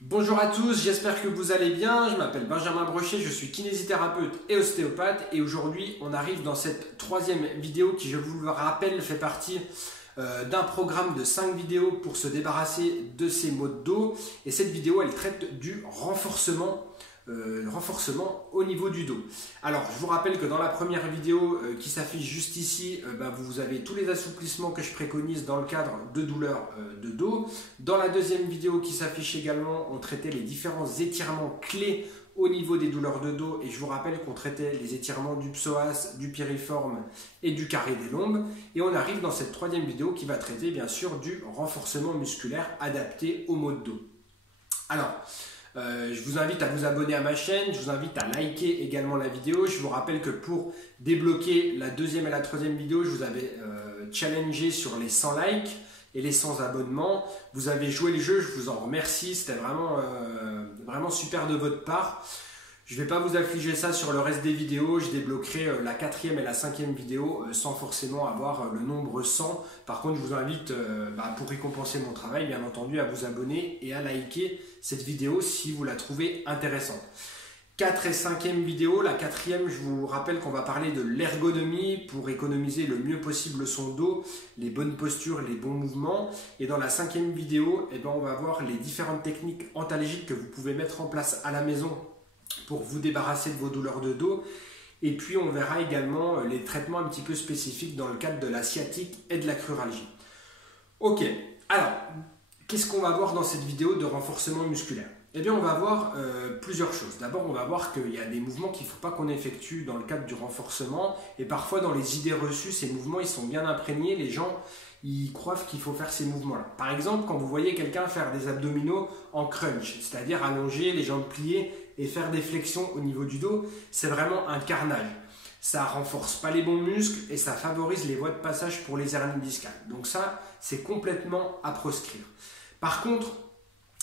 Bonjour à tous, j'espère que vous allez bien. Je m'appelle Benjamin Brochet, je suis kinésithérapeute et ostéopathe et aujourd'hui on arrive dans cette troisième vidéo qui, je vous le rappelle, fait partie d'un programme de 5 vidéos pour se débarrasser de ces maux de dos. Et cette vidéo elle traite du renforcement au niveau du dos. Alors je vous rappelle que dans la première vidéo qui s'affiche juste ici, vous avez tous les assouplissements que je préconise dans le cadre de douleurs de dos. Dans la deuxième vidéo qui s'affiche également, on traitait les différents étirements clés au niveau des douleurs de dos, et je vous rappelle qu'on traitait les étirements du psoas, du piriforme et du carré des lombes. Et on arrive dans cette troisième vidéo qui va traiter bien sûr du renforcement musculaire adapté aux maux de dos. Alors, je vous invite à vous abonner à ma chaîne, je vous invite à liker également la vidéo. Je vous rappelle que pour débloquer la deuxième et la troisième vidéo, je vous avais challengé sur les 100 likes et les 100 abonnements. Vous avez joué le jeu, je vous en remercie, c'était vraiment super de votre part. Je ne vais pas vous affliger ça sur le reste des vidéos, je débloquerai la quatrième et la cinquième vidéo sans forcément avoir le nombre 100. Par contre, je vous invite, pour récompenser mon travail, bien entendu, à vous abonner et à liker cette vidéo si vous la trouvez intéressante. 4 et 5e vidéo, la quatrième, je vous rappelle qu'on va parler de l'ergonomie pour économiser le mieux possible son dos, les bonnes postures, les bons mouvements. Et dans la 5e vidéo, on va voir les différentes techniques antalgiques que vous pouvez mettre en place à la maison pour vous débarrasser de vos douleurs de dos. Et puis on verra également les traitements un petit peu spécifiques dans le cadre de la sciatique et de la cruralgie. Ok, alors qu'est-ce qu'on va voir dans cette vidéo de renforcement musculaire? Eh bien on va voir plusieurs choses. D'abord on va voir qu'il y a des mouvements qu'il ne faut pas qu'on effectue dans le cadre du renforcement, et parfois dans les idées reçues, ces mouvements ils sont bien imprégnés, les gens ils croient qu'il faut faire ces mouvements-là. Par exemple, quand vous voyez quelqu'un faire des abdominaux en crunch, c'est-à-dire allonger les jambes pliées et faire des flexions au niveau du dos, c'est vraiment un carnage. Ça renforce pas les bons muscles et ça favorise les voies de passage pour les hernies discales. Donc ça, c'est complètement à proscrire. Par contre,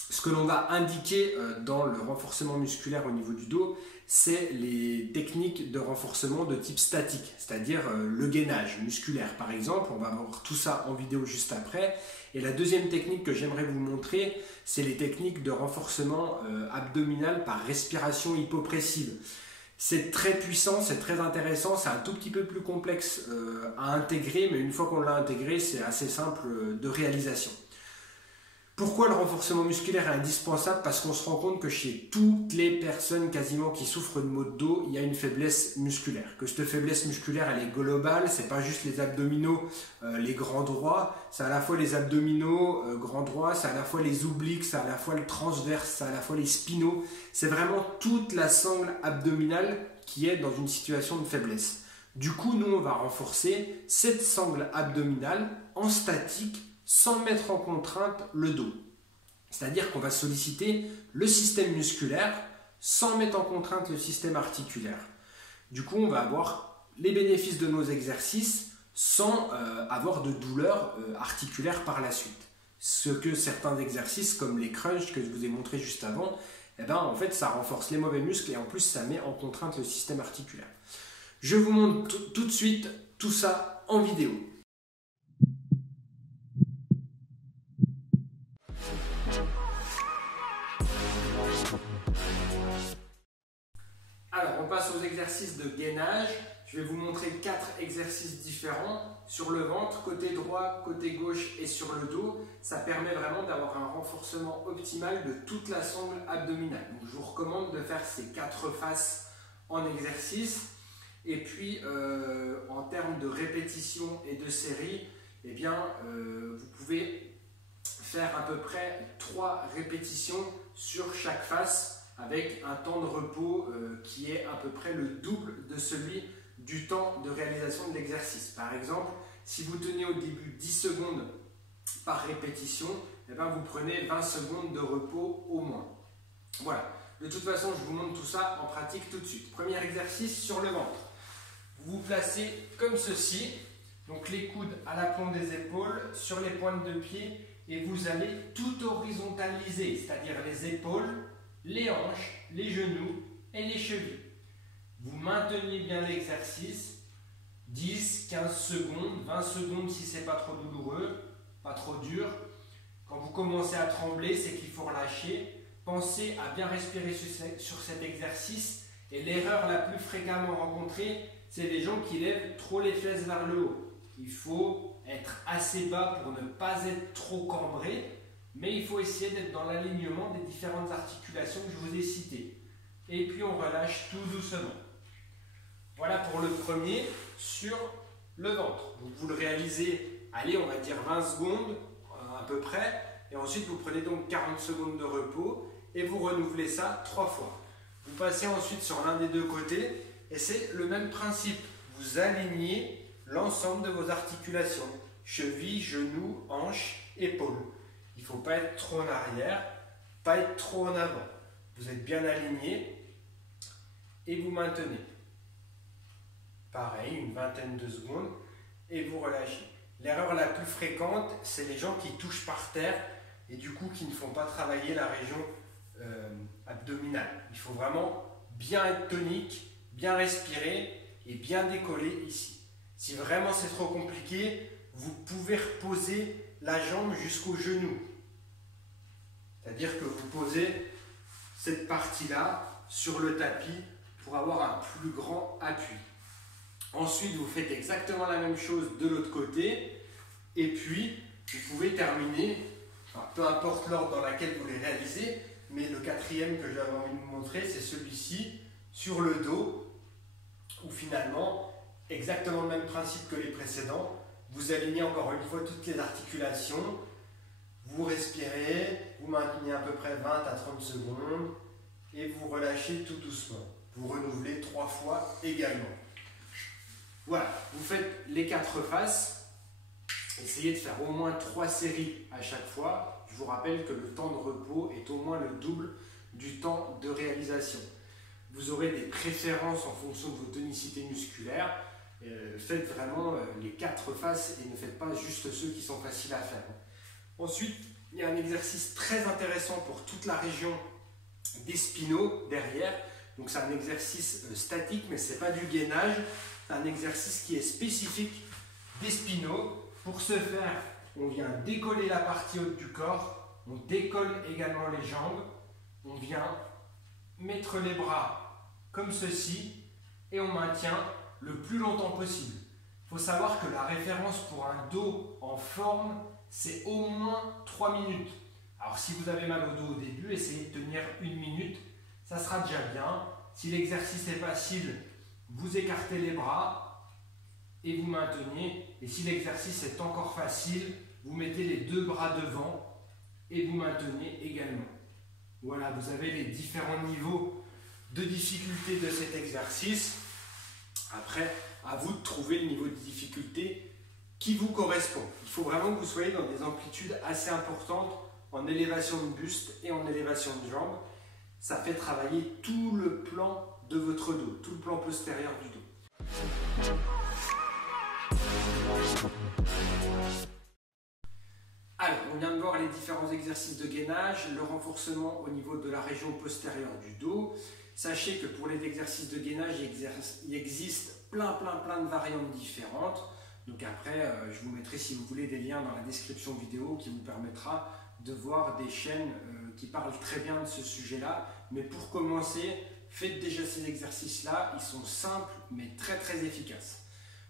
ce que l'on va indiquer dans le renforcement musculaire au niveau du dos, c'est les techniques de renforcement de type statique, c'est-à-dire le gainage musculaire par exemple. On va voir tout ça en vidéo juste après. Et la deuxième technique que j'aimerais vous montrer, c'est les techniques de renforcement abdominal par respiration hypopressive. C'est très puissant, c'est très intéressant, c'est un tout petit peu plus complexe à intégrer, mais une fois qu'on l'a intégré, c'est assez simple de réalisation. Pourquoi le renforcement musculaire est indispensable? Parce qu'on se rend compte que chez toutes les personnes quasiment qui souffrent de maux de dos, il y a une faiblesse musculaire. Que cette faiblesse musculaire, elle est globale, c'est pas juste les abdominaux, les grands droits, c'est à la fois les abdominaux grands droits, c'est à la fois les obliques, c'est à la fois le transverse, c'est à la fois les spinaux. C'est vraiment toute la sangle abdominale qui est dans une situation de faiblesse. Du coup, nous, on va renforcer cette sangle abdominale en statique, sans mettre en contrainte le dos. C'est-à-dire qu'on va solliciter le système musculaire sans mettre en contrainte le système articulaire. Du coup, on va avoir les bénéfices de nos exercices sans avoir de douleur articulaire par la suite. Ce que certains exercices comme les crunchs que je vous ai montré juste avant, en fait, ça renforce les mauvais muscles et en plus, ça met en contrainte le système articulaire. Je vous montre tout de suite tout ça en vidéo. Alors, on passe aux exercices de gainage. Je vais vous montrer 4 exercices différents sur le ventre, côté droit, côté gauche et sur le dos. Ça permet vraiment d'avoir un renforcement optimal de toute la sangle abdominale. Donc, je vous recommande de faire ces 4 faces en exercice. Et puis, en termes de répétition et de série, vous pouvez faire à peu près 3 répétitions sur chaque face, avec un temps de repos qui est à peu près le double de celui du temps de réalisation de l'exercice. Par exemple, si vous tenez au début 10 secondes par répétition, vous prenez 20 secondes de repos au moins. Voilà, de toute façon, je vous montre tout ça en pratique tout de suite. Premier exercice sur le ventre. Vous vous placez comme ceci, donc les coudes à l'aplomb des épaules, sur les pointes de pied, et vous allez tout horizontaliser, c'est-à-dire les épaules, les hanches, les genoux et les chevilles. Vous maintenez bien l'exercice, 10, 15 secondes, 20 secondes si ce n'est pas trop douloureux, pas trop dur. Quand vous commencez à trembler, c'est qu'il faut relâcher. Pensez à bien respirer sur cet exercice. Et l'erreur la plus fréquemment rencontrée, c'est les gens qui lèvent trop les fesses vers le haut. Il faut être assez bas pour ne pas être trop cambré, mais il faut essayer d'être dans l'alignement des différentes articulations que je vous ai citées. Et puis on relâche tout doucement. Voilà pour le premier sur le ventre. Donc vous le réalisez, allez, on va dire 20 secondes à peu près, et ensuite vous prenez donc 40 secondes de repos et vous renouvelez ça 3 fois. Vous passez ensuite sur l'un des deux côtés et c'est le même principe. Vous alignez l'ensemble de vos articulations, chevilles, genoux, hanches, épaules. Il ne faut pas être trop en arrière, pas être trop en avant. Vous êtes bien aligné et vous maintenez. Pareil, une vingtaine de secondes et vous relâchez. L'erreur la plus fréquente, c'est les gens qui touchent par terre et du coup qui ne font pas travailler la région abdominale. Il faut vraiment bien être tonique, bien respirer et bien décoller ici. Si vraiment c'est trop compliqué, vous pouvez reposer la jambe jusqu'au genou. C'est-à-dire que vous posez cette partie-là sur le tapis pour avoir un plus grand appui. Ensuite, vous faites exactement la même chose de l'autre côté. Et puis, vous pouvez terminer, enfin, peu importe l'ordre dans lequel vous les réalisez, mais le quatrième que j'avais envie de vous montrer, c'est celui-ci, sur le dos, où finalement, exactement le même principe que les précédents, vous alignez encore une fois toutes les articulations, vous respirez, vous maintenez à peu près 20 à 30 secondes, et vous relâchez tout doucement. Vous renouvelez 3 fois également. Voilà, vous faites les 4 faces. Essayez de faire au moins 3 séries à chaque fois. Je vous rappelle que le temps de repos est au moins le double du temps de réalisation. Vous aurez des préférences en fonction de vos tonicités musculaires. Faites vraiment les 4 faces et ne faites pas juste ceux qui sont faciles à faire. Ensuite, il y a un exercice très intéressant pour toute la région des spinaux derrière. Donc c'est un exercice statique, mais ce n'est pas du gainage. C'est un exercice qui est spécifique des spinaux. Pour ce faire, on vient décoller la partie haute du corps, on décolle également les jambes, on vient mettre les bras comme ceci et on maintient le plus longtemps possible. Il faut savoir que la référence pour un dos en forme, c'est au moins 3 minutes. Alors si vous avez mal au dos au début, essayez de tenir 1 minute, ça sera déjà bien. Si l'exercice est facile, vous écartez les bras et vous maintenez. Et si l'exercice est encore facile, vous mettez les 2 bras devant et vous maintenez également. Voilà, vous avez les différents niveaux de difficulté de cet exercice. Après, à vous de trouver le niveau de difficulté qui vous correspond. Il faut vraiment que vous soyez dans des amplitudes assez importantes en élévation de buste et en élévation de jambes. Ça fait travailler tout le plan de votre dos, tout le plan postérieur du dos. Alors, on vient de voir les différents exercices de gainage, le renforcement au niveau de la région postérieure du dos. Sachez que pour les exercices de gainage, il existe plein de variantes différentes. Donc après, je vous mettrai, si vous voulez, des liens dans la description vidéo qui vous permettra de voir des chaînes qui parlent très bien de ce sujet-là. Mais pour commencer, faites déjà ces exercices-là. Ils sont simples, mais très efficaces.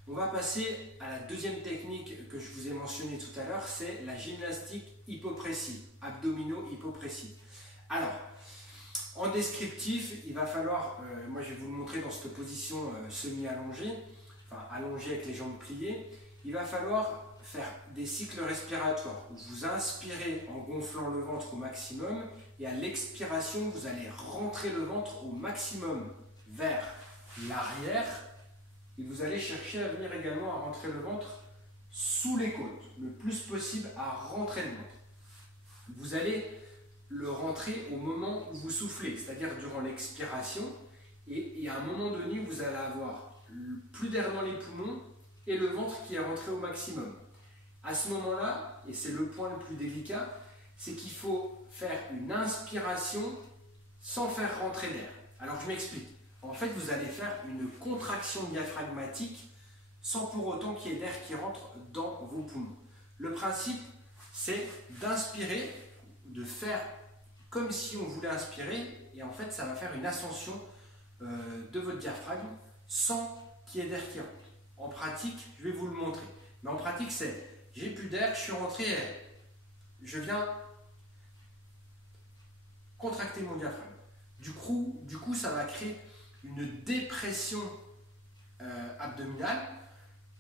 On va passer à la deuxième technique que je vous ai mentionnée tout à l'heure, c'est la gymnastique hypopressive, abdominaux-hypopressive. Alors, en descriptif, il va falloir, moi je vais vous le montrer dans cette position semi-allongée, enfin allongée avec les jambes pliées, il va falloir faire des cycles respiratoires où vous inspirez en gonflant le ventre au maximum et à l'expiration, vous allez rentrer le ventre au maximum vers l'arrière. Et vous allez chercher à venir également à rentrer le ventre sous les côtes, le plus possible à rentrer le ventre. Vous allez le rentrer au moment où vous soufflez, c'est-à-dire durant l'expiration. Et à un moment donné, vous allez avoir plus d'air dans les poumons et le ventre qui est rentré au maximum. À ce moment-là, et c'est le point le plus délicat, c'est qu'il faut faire une inspiration sans faire rentrer l'air. Alors je m'explique. En fait, vous allez faire une contraction diaphragmatique sans pour autant qu'il y ait d'air qui rentre dans vos poumons. Le principe, c'est d'inspirer, de faire comme si on voulait inspirer, et en fait ça va faire une ascension de votre diaphragme sans qu'il y ait d'air qui rentre. En pratique, je vais vous le montrer. Mais en pratique, c'est, j'ai plus d'air, je suis rentré, je viens contracter mon diaphragme. Du coup, ça va créer une dépression abdominale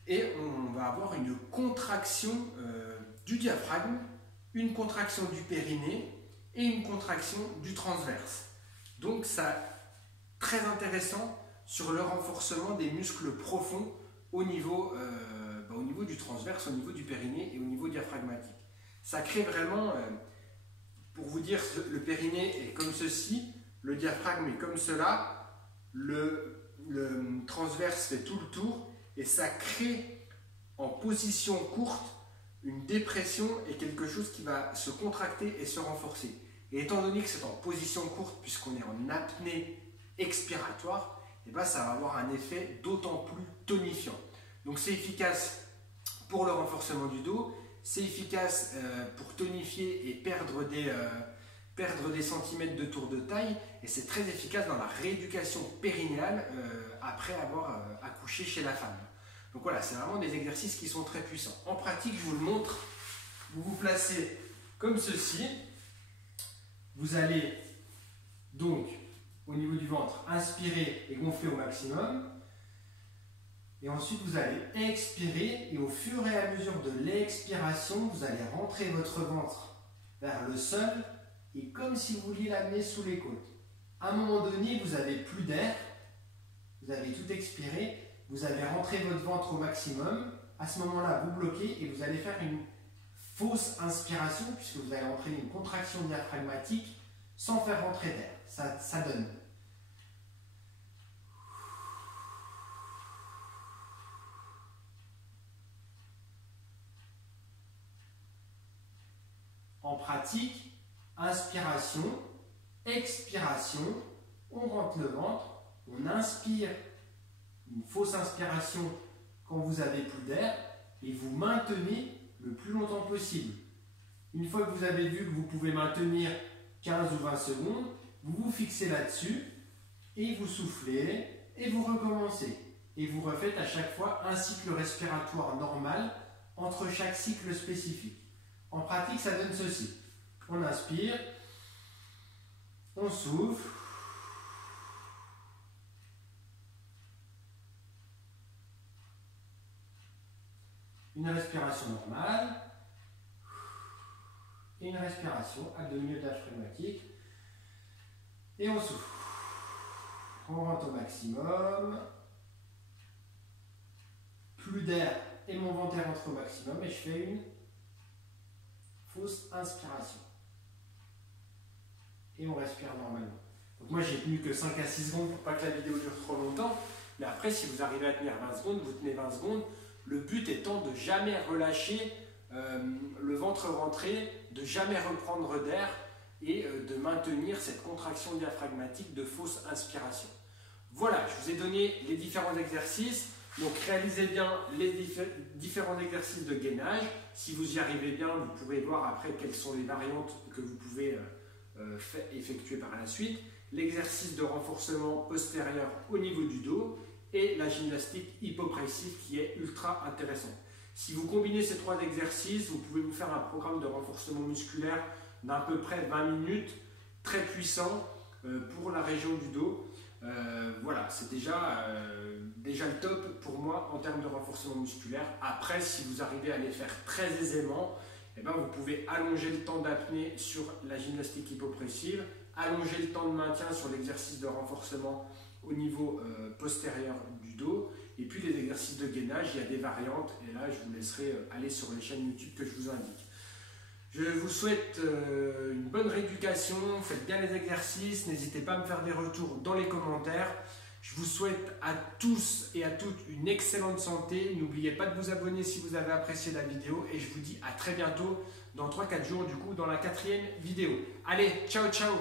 et on va avoir une contraction du diaphragme, une contraction du périnée et une contraction du transverse. Donc, ça très intéressant sur le renforcement des muscles profonds au niveau du transverse, au niveau du périnée et au niveau diaphragmatique. Ça crée vraiment, pour vous dire, le périnée est comme ceci, le diaphragme est comme cela, le transverse fait tout le tour et ça crée en position courte une dépression et quelque chose qui va se contracter et se renforcer. Et étant donné que c'est en position courte, puisqu'on est en apnée expiratoire, et ben ça va avoir un effet d'autant plus tonifiant. Donc c'est efficace pour le renforcement du dos, c'est efficace pour tonifier et perdre des centimètres de tour de taille, et c'est très efficace dans la rééducation périnéale après avoir accouché chez la femme. Donc voilà, c'est vraiment des exercices qui sont très puissants. En pratique, je vous le montre, vous vous placez comme ceci, vous allez donc au niveau du ventre, inspirer et gonfler au maximum. Et ensuite, vous allez expirer et au fur et à mesure de l'expiration, vous allez rentrer votre ventre vers le sol et comme si vous vouliez l'amener sous les côtes. À un moment donné, vous n'avez plus d'air, vous avez tout expiré, vous allez rentrer votre ventre au maximum. À ce moment-là, vous bloquez et vous allez faire une fausse inspiration puisque vous allez entraîner une contraction diaphragmatique sans faire rentrer d'air. Ça donne. En pratique, inspiration, expiration, on rentre le ventre, on inspire, une fausse inspiration quand vous avez plus d'air et vous maintenez le plus longtemps possible. Une fois que vous avez vu que vous pouvez maintenir 15 ou 20 secondes, vous vous fixez là-dessus et vous soufflez et vous recommencez. Et vous refaites à chaque fois un cycle respiratoire normal entre chaque cycle spécifique. En pratique, ça donne ceci. On inspire, on souffle, une respiration normale et une respiration abdominodiaphragmatique et on souffle. On rentre au maximum, plus d'air et mon ventre rentre au maximum et je fais une fausse inspiration. Et on respire normalement. Donc moi j'ai tenu que 5 à 6 secondes pour pas que la vidéo dure trop longtemps. Mais après si vous arrivez à tenir 20 secondes, vous tenez 20 secondes. Le but étant de jamais relâcher le ventre rentré, de jamais reprendre d'air et de maintenir cette contraction diaphragmatique de fausse inspiration. Voilà, je vous ai donné les différents exercices. Donc réalisez bien les différents exercices de gainage. Si vous y arrivez bien, vous pourrez voir après quelles sont les variantes que vous pouvez effectuer par la suite. L'exercice de renforcement postérieur au niveau du dos et la gymnastique hypopressive qui est ultra intéressante. Si vous combinez ces trois exercices, vous pouvez vous faire un programme de renforcement musculaire d'à peu près 20 minutes, très puissant pour la région du dos. Voilà, c'est déjà le top pour moi en termes de renforcement musculaire. Après, si vous arrivez à les faire très aisément, eh ben, vous pouvez allonger le temps d'apnée sur la gymnastique hypopressive, allonger le temps de maintien sur l'exercice de renforcement au niveau postérieur du dos. Et puis les exercices de gainage, il y a des variantes et là je vous laisserai aller sur les chaînes YouTube que je vous indique. Je vous souhaite une bonne rééducation, faites bien les exercices, n'hésitez pas à me faire des retours dans les commentaires. Je vous souhaite à tous et à toutes une excellente santé. N'oubliez pas de vous abonner si vous avez apprécié la vidéo et je vous dis à très bientôt dans 3-4 jours du coup dans la 4e vidéo. Allez, ciao ciao!